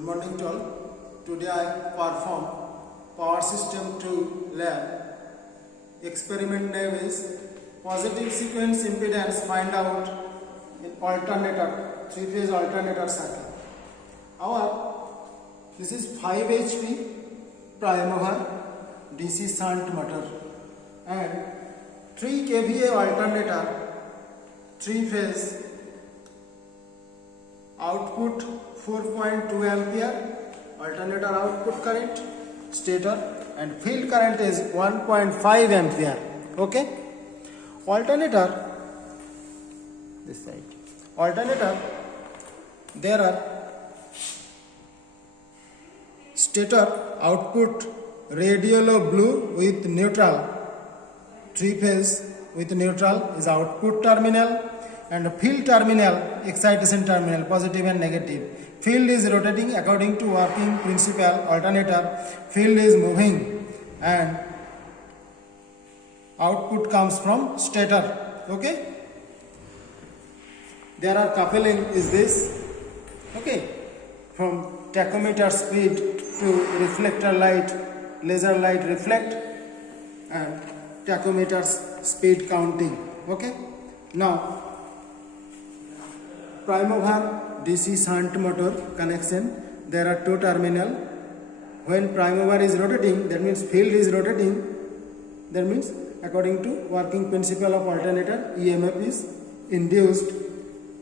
Good morning to all. Today I perform Power System 2 lab. Experiment name is Positive Sequence Impedance Find Out in Alternator, 3-phase alternator circuit. This is 5 HP prime mover DC shunt motor and 3 kVA alternator, 3-phase, output 4.2 ampere, alternator output current, stator, and field current is 1.5 ampere. Okay, alternator, this side, alternator, there are stator output red, yellow, blue with neutral, 3-phase with neutral is output terminal, and field terminal, excitation terminal, positive and negative. Field is rotating according to working principle, alternator, field is moving and output comes from stator. Okay, there are coupling is this. Okay, from tachometer speed to reflector light, laser light reflect, and tachometer's speed counting. Okay, now prime mover DC shunt motor connection, there are two terminal. When prime mover is rotating, that means field is rotating, that means according to working principle of alternator, EMF is induced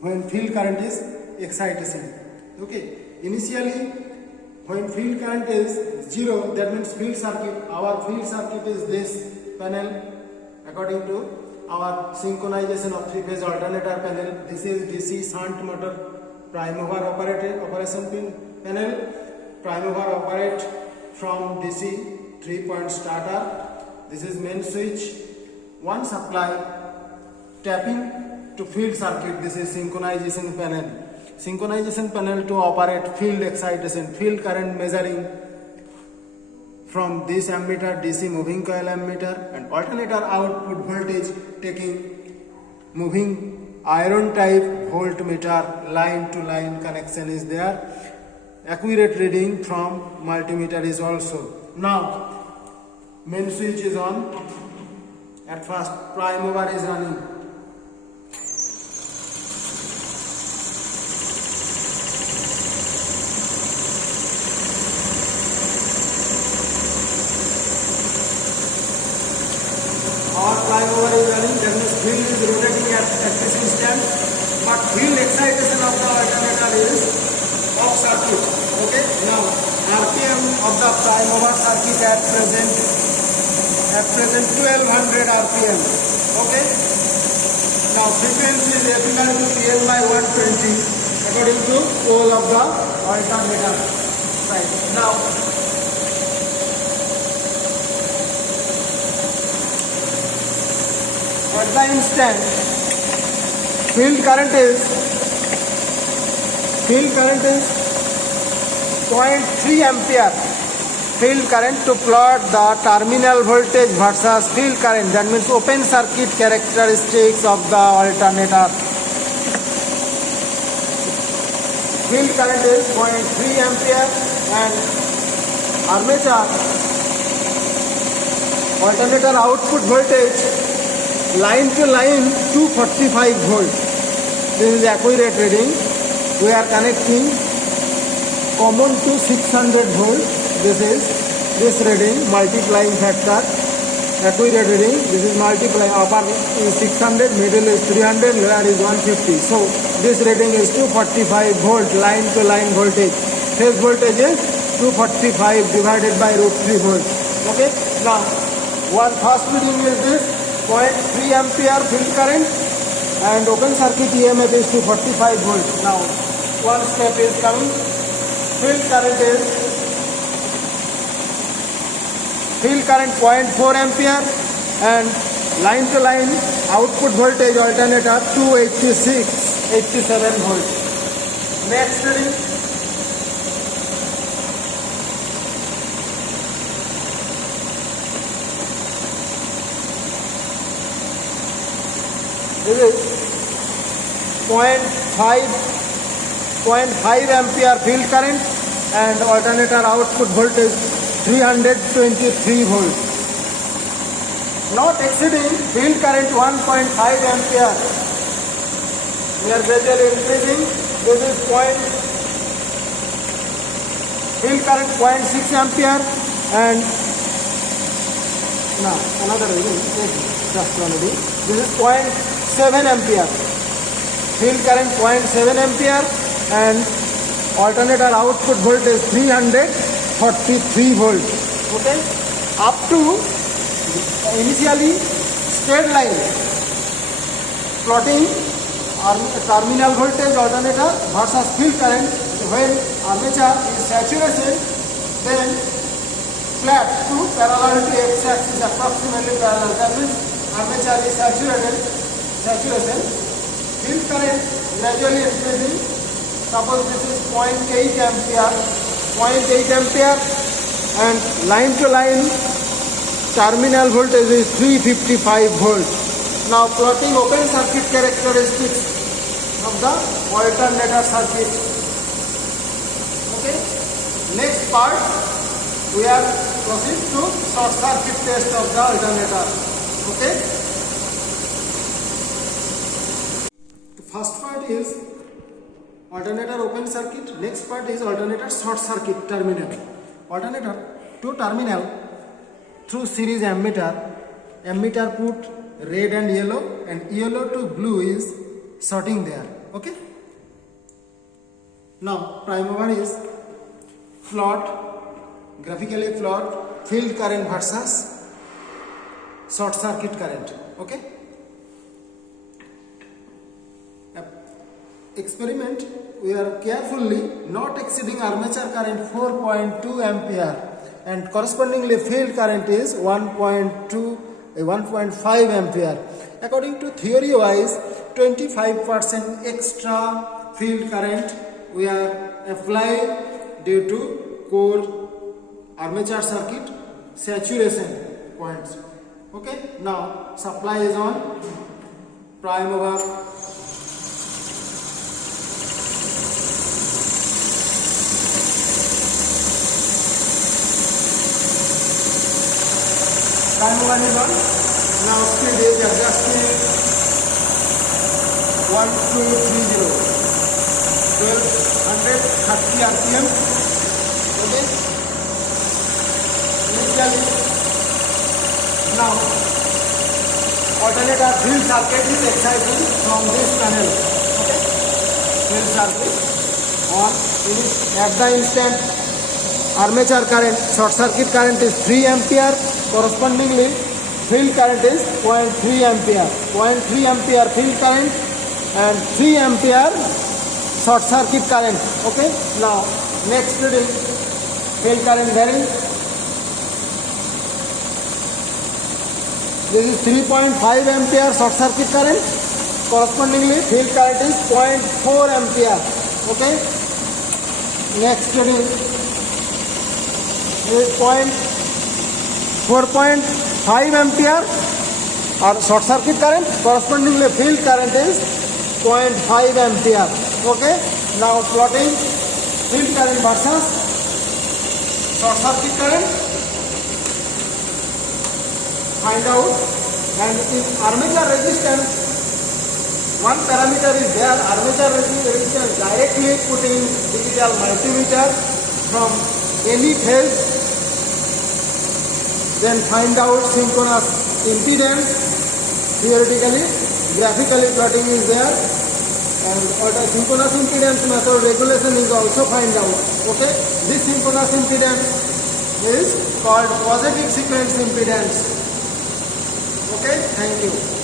when field current is excitation. Okay, initially when field current is 0, that means field circuit, our field circuit is this panel according to our synchronization of 3-phase alternator panel. This is DC shunt motor prime mover operation pin panel. Prime mover operate from DC 3-point starter. This is main switch. One supply tapping to field circuit. This is synchronization panel. Synchronization panel to operate field excitation, field current measuring from this ammeter, DC moving coil ammeter, and alternator output voltage taking moving iron type voltmeter, line to line connection is there. Accurate reading from multimeter is also. Now main switch is on. At first prime mover is running. Our prime mover is running, that means field is rotating at this instant, but field excitation of the alternator is off circuit. Okay, now RPM of the prime mover circuit at present 1200 RPM. Okay, now frequency is equal to PL by 120 according to pole of the alternator. Right, now at the instant field current is 0.3 ampere. Field current to plot the terminal voltage versus field current, that means open circuit characteristics of the alternator. Field current is 0.3 ampere and armature alternator output voltage line to line 245 volt. This is accurate reading. We are connecting common to 600 volt. This is this reading, multiplying factor, accurate reading. This is multiplying, upper is 600, middle is 300, lower is 150. So this reading is 245 volt line to line voltage. Phase voltage is 245 divided by √3 volt. Okay, now one first reading is this 0.3 ampere field current and open circuit EMF is 245 volt. Now one step is coming. Field current 0.4 ampere and line to line output voltage alternator 287 volt. Next reading. This is 0.5 ampere field current and alternator output voltage 323 volts. Not exceeding field current 1.5 ampere. We are gradually increasing. This is field current 0.6 ampere and now another just already. This is 0.7 ampere. Field current 0.7 ampere and alternator output voltage 343 volts. Okay, up to initially straight line plotting terminal voltage alternator versus field current. When armature is saturation, then flat to parallel to x-axis, approximately parallel. That means armature is saturation. Field current gradually increasing. Suppose this is 0.8 ampere, and line to line terminal voltage is 355 volts. Now plotting open circuit characteristics of the alternator circuit. Okay. Next part we are proceed to short circuit test of the alternator. Okay. The first part is alternator open circuit. Next part is alternator short circuit terminal. Alternator to terminal through series ammeter. Ammeter put red and yellow to blue is shorting there. Okay. Now prime mover is graphically plot field current versus short circuit current. Okay. Experiment, we are carefully not exceeding armature current 4.2 ampere and correspondingly field current is 1.5 ampere. According to theory wise, 25% extra field current we are applying due to core armature circuit saturation points. Okay, now supply is on, prime mover, prime mover is on. Now speed is adjusted 1230, 1230 RPM. Okay. Initially, now alternator field circuit is exciting from this panel. Okay. Field circuit on at the instant armature current, short circuit current is 3 ampere. Correspondingly, field current is 0.3 ampere. 0.3 ampere field current and 3 ampere short circuit current. Okay. Now next reading, field current varying. This is 3.5 ampere short circuit current. Correspondingly, field current is 0.4 ampere. Okay. Next reading is 4.5 ampere or short circuit current. Correspondingly, field current is 0.5 ampere. Okay. Now plotting field current versus short circuit current. Find out. And in armature resistance, one parameter is there. Armature resistance directly putting digital multimeter from any phase. Then find out synchronous impedance. Theoretically, graphically plotting is there, and synchronous impedance method regulation is also find out. Okay, this synchronous impedance is called positive sequence impedance. Okay, thank you.